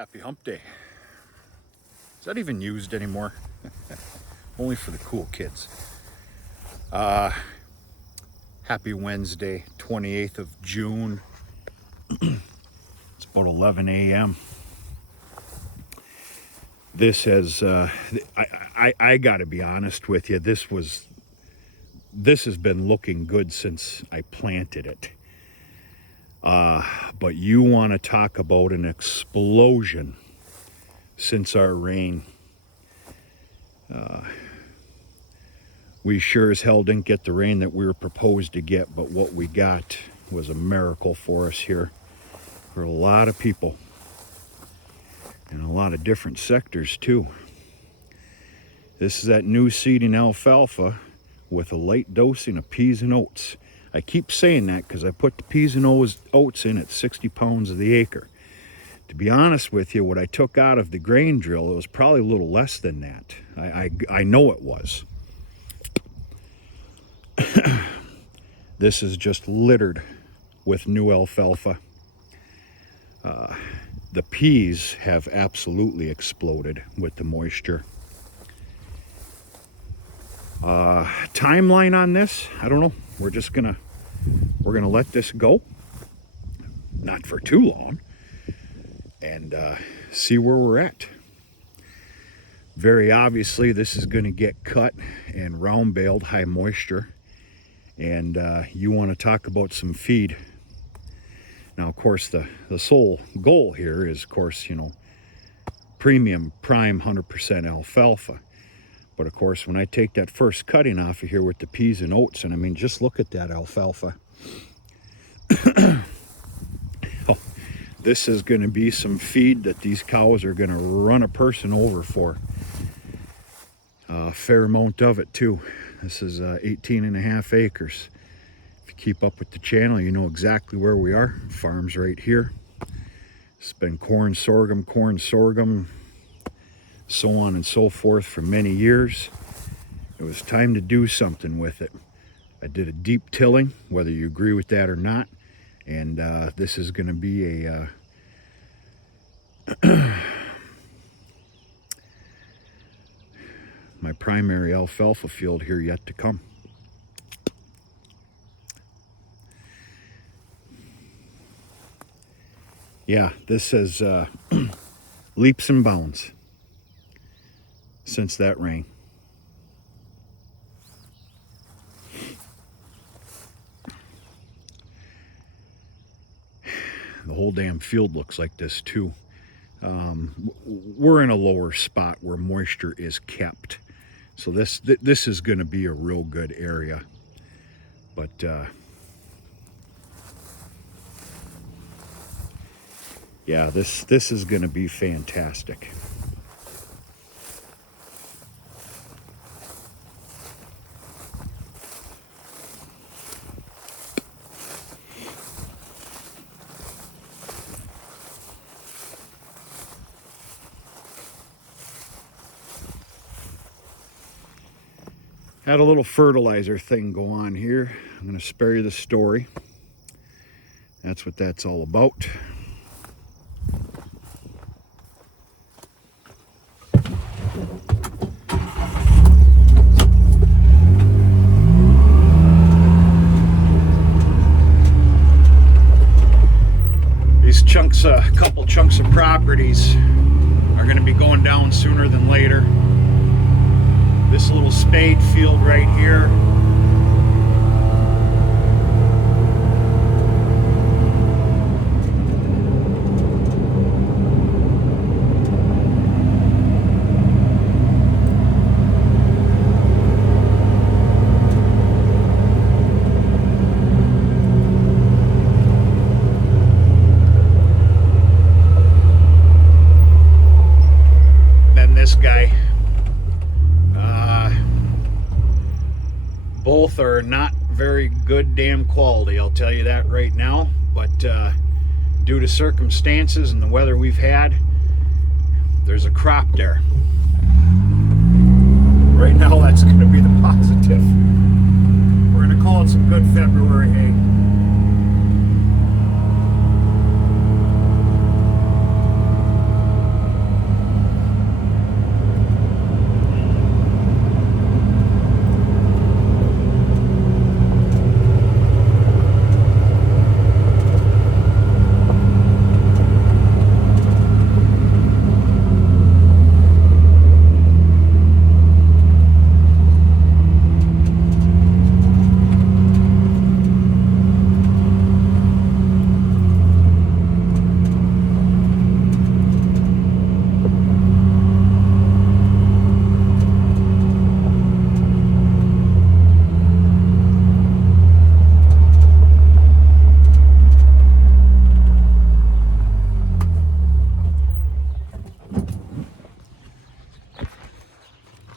Happy Hump Day. Is that even used anymore? Only for the cool kids. Happy Wednesday, 28th of June. It's about 11 a.m. This has, I gotta be honest with you, this has been looking good since I planted it. But you want to talk about an explosion since our rain. We sure as hell didn't get the rain that we were proposed to get, but what we got was a miracle for us here. For a lot of people. And a lot of different sectors too. This is that new seeding alfalfa with a light dosing of peas and oats. I keep saying that because I put the peas and oats in at 60 pounds of the acre. To be honest with you, what I took out of the grain drill, it was probably a little less than that. I know it was. This is just littered with new alfalfa. The peas have absolutely exploded with the moisture. Timeline on this, I don't know. We're gonna let this go, not for too long, and see where we're at. Very obviously, this is going to get cut and round baled, high moisture, and you want to talk about some feed. Now, of course, the sole goal here is, of course, premium prime 100% alfalfa. But of course, when I take that first cutting off of here with the peas and oats, and I mean, just look at that alfalfa. Oh, this is going to be some feed that these cows are going to run a person over for. A fair amount of it too. This is 18.5 acres. If you keep up with the channel, you know exactly where we are. Farm's right here. It's been corn, sorghum, so on and so forth for many years. It was time to do something with it. I did a deep tilling, whether you agree with that or not, and this is going to be a my primary alfalfa field here yet to come. Yeah, this has leaps and bounds since that rain. The whole damn field looks like this too. We're in a lower spot where moisture is kept, so this is going to be a real good area. But yeah, this is going to be fantastic. Had a little fertilizer thing go on here. I'm going to spare you the story. That's what that's all about. These chunks, a couple chunks of properties are going to be going down sooner than later. This little spade field right here. Then this guy. Both are not very good damn quality, I'll tell you that right now, but due to circumstances and the weather we've had, there's a crop there. Right now that's going to be the positive. We're going to call it some good February hay.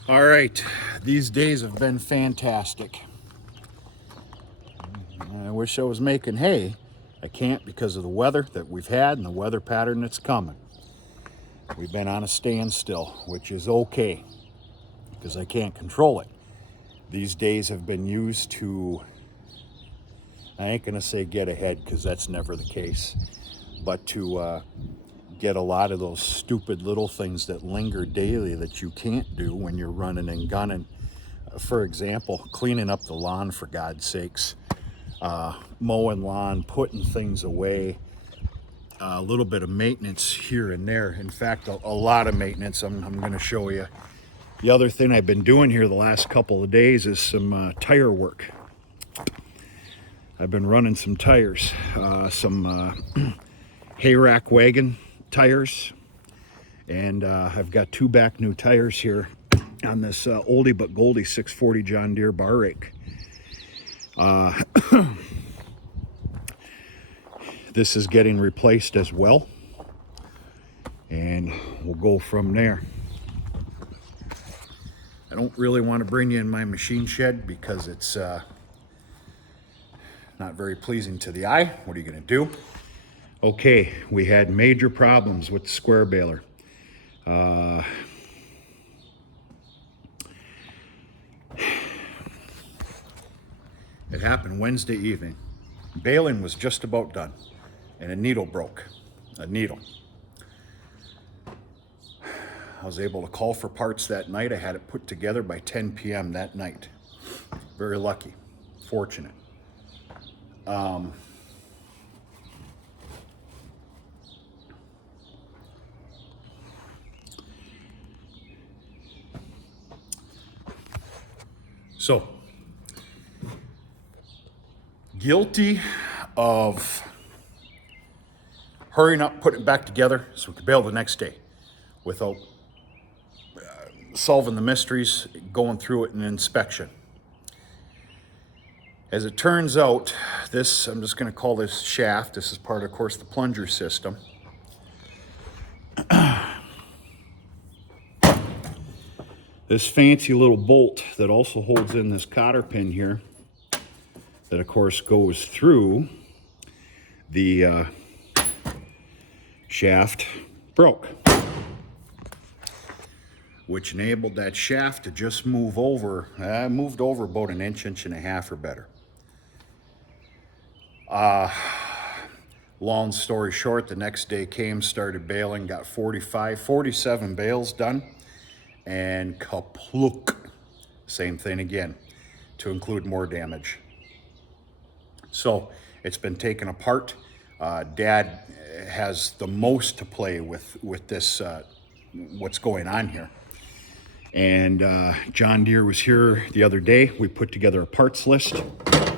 All right, these days have been fantastic. I wish I was making hay. I can't because of the weather that we've had and the weather pattern that's coming. We've been on a standstill, which is okay because I can't control it. These days have been used to, I ain't gonna say get ahead because that's never the case, but to get a lot of those stupid little things that linger daily that you can't do when you're running and gunning. For example, cleaning up the lawn, for God's sakes. Mowing lawn, putting things away, a little bit of maintenance here and there. In fact, a lot of maintenance. I'm going to show you. The other thing I've been doing here the last couple of days is some tire work. I've been running some tires, some hay rack wagon tires, and I've got 2 back new tires here on this oldie but goldie 640 John Deere bar rake. This is getting replaced as well, and we'll go from there. I don't really want to bring you in my machine shed because it's not very pleasing to the eye. What are you going to do? Okay, we had major problems with the square baler. It happened Wednesday evening. Baling was just about done, and a needle broke. A needle. I was able to call for parts that night. I had it put together by 10 p.m. that night. Very lucky. Fortunate. So, guilty of hurrying up, putting it back together so we could bail the next day without solving the mysteries, going through it in an inspection. As it turns out, this, I'm just going to call this shaft. This is part of course, the plunger system. This fancy little bolt that also holds in this cotter pin here, that of course goes through the shaft, broke, which enabled that shaft to just move over. Moved over about an inch, inch and a half or better. Long story short, the next day came, started baling, got 47 bales done, and kapluk, same thing again, to include more damage. So it's been taken apart. Dad has the most to play with this, what's going on here. And John Deere was here the other day. We put together a parts list. A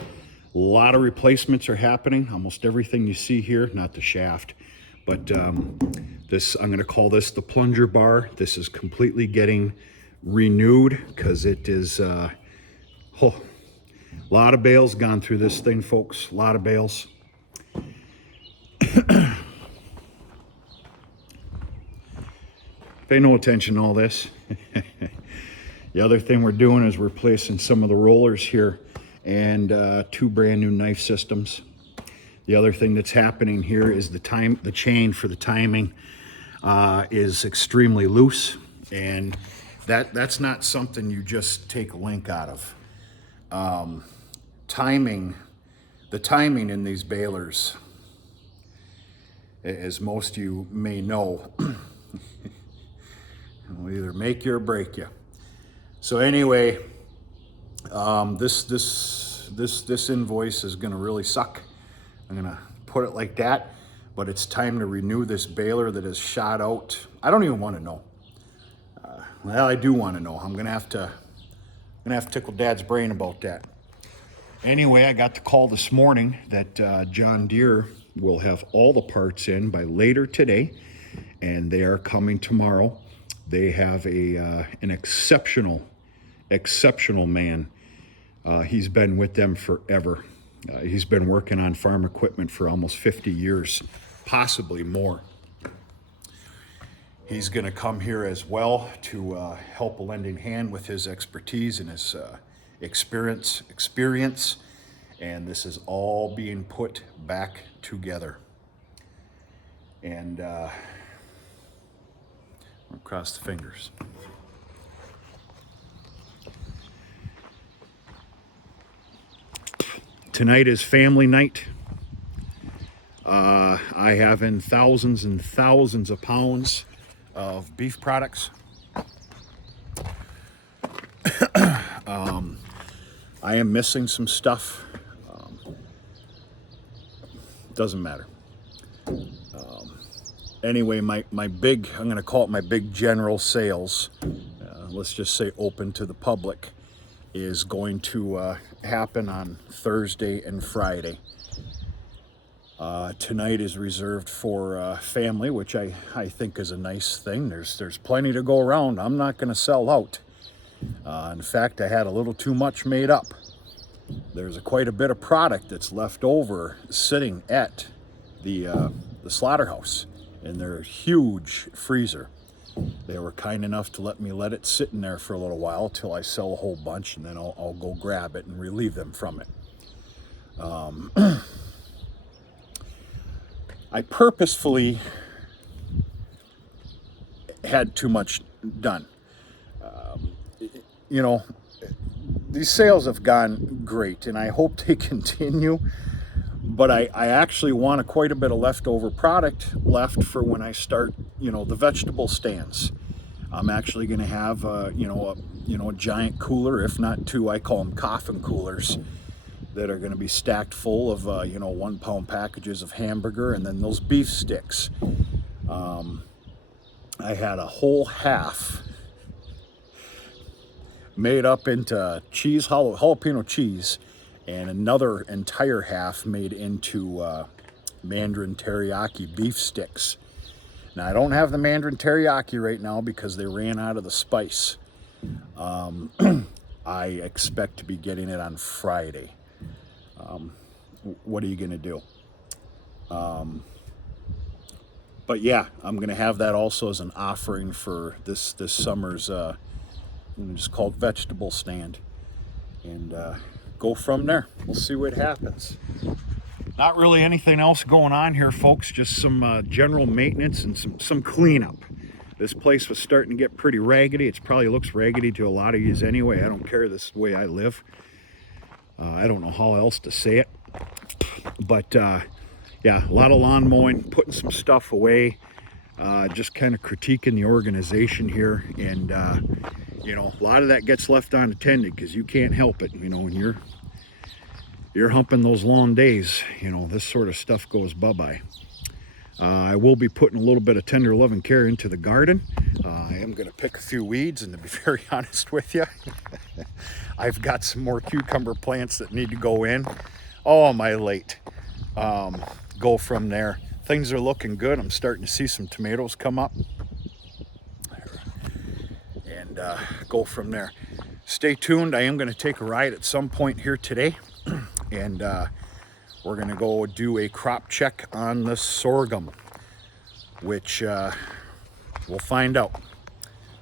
lot of replacements are happening. Almost everything you see here, not the shaft, but this, I'm going to call this the plunger bar. This is completely getting renewed because it is, a lot of bales gone through this thing, folks. A lot of bales. Pay no attention to all this. The other thing we're doing is replacing some of the rollers here and 2 brand new knife systems. The other thing that's happening here is the chain for the timing is extremely loose, and that's not something you just take a link out of. The timing in these balers, as most of you may know, will either make you or break you. So anyway, this invoice is going to really suck. I'm going to put it like that, but it's time to renew this baler that is shot out. I don't even want to know. Well, I do want to know. I'm going to have to tickle Dad's brain about that. Anyway, I got the call this morning that John Deere will have all the parts in by later today, and they are coming tomorrow. They have an exceptional man. He's been with them forever. He's been working on farm equipment for almost 50 years, possibly more. He's going to come here as well to help a lending hand with his expertise and his experience. And this is all being put back together. And I'll cross the fingers. Tonight is family night. I have in thousands and thousands of pounds of beef products. I am missing some stuff. Doesn't matter. Anyway, my big, I'm going to call it my big general sales, let's just say open to the public, is going to happen on Thursday and Friday. Tonight is reserved for family, which I think is a nice thing. There's plenty to go around. I'm not going to sell out. In fact, I had a little too much made up. There's quite a bit of product that's left over sitting at the slaughterhouse in their huge freezer. They were kind enough to let me let it sit in there for a little while till I sell a whole bunch, and then I'll go grab it and relieve them from it. I purposefully had too much done. You know, these sales have gone great, and I hope they continue. But I actually want quite a bit of leftover product left for when I start, you know, the vegetable stands. I'm actually going to have, a giant cooler, if not two. I call them coffin coolers, that are going to be stacked full of, 1 pound packages of hamburger and then those beef sticks. I had a whole half made up into cheese, jalapeno cheese, and another entire half made into Mandarin teriyaki beef sticks. Now, I don't have the Mandarin teriyaki right now because they ran out of the spice. I expect to be getting it on Friday. What are you going to do? But yeah, I'm going to have that also as an offering for this summer's, just called vegetable stand. And go from there. We'll see what happens. Not really anything else going on here, folks. Just some general maintenance and some cleanup. This place was starting to get pretty raggedy. It probably looks raggedy to a lot of yous anyway. I don't care. This is the way I live. I don't know how else to say it. But yeah, a lot of lawn mowing, putting some stuff away, just kind of critiquing the organization here. And, a lot of that gets left unattended because you can't help it. When you're humping those long days, this sort of stuff goes bye-bye. I will be putting a little bit of tender love and care into the garden. I am going to pick a few weeds, and to be very honest with you, I've got some more cucumber plants that need to go in. Oh, am I late? Go from there. Things are looking good. I'm starting to see some tomatoes come up. And go from there. Stay tuned. I am going to take a ride at some point here today. And we're going to go do a crop check on the sorghum, which we'll find out.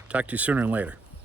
Talk to you sooner than later.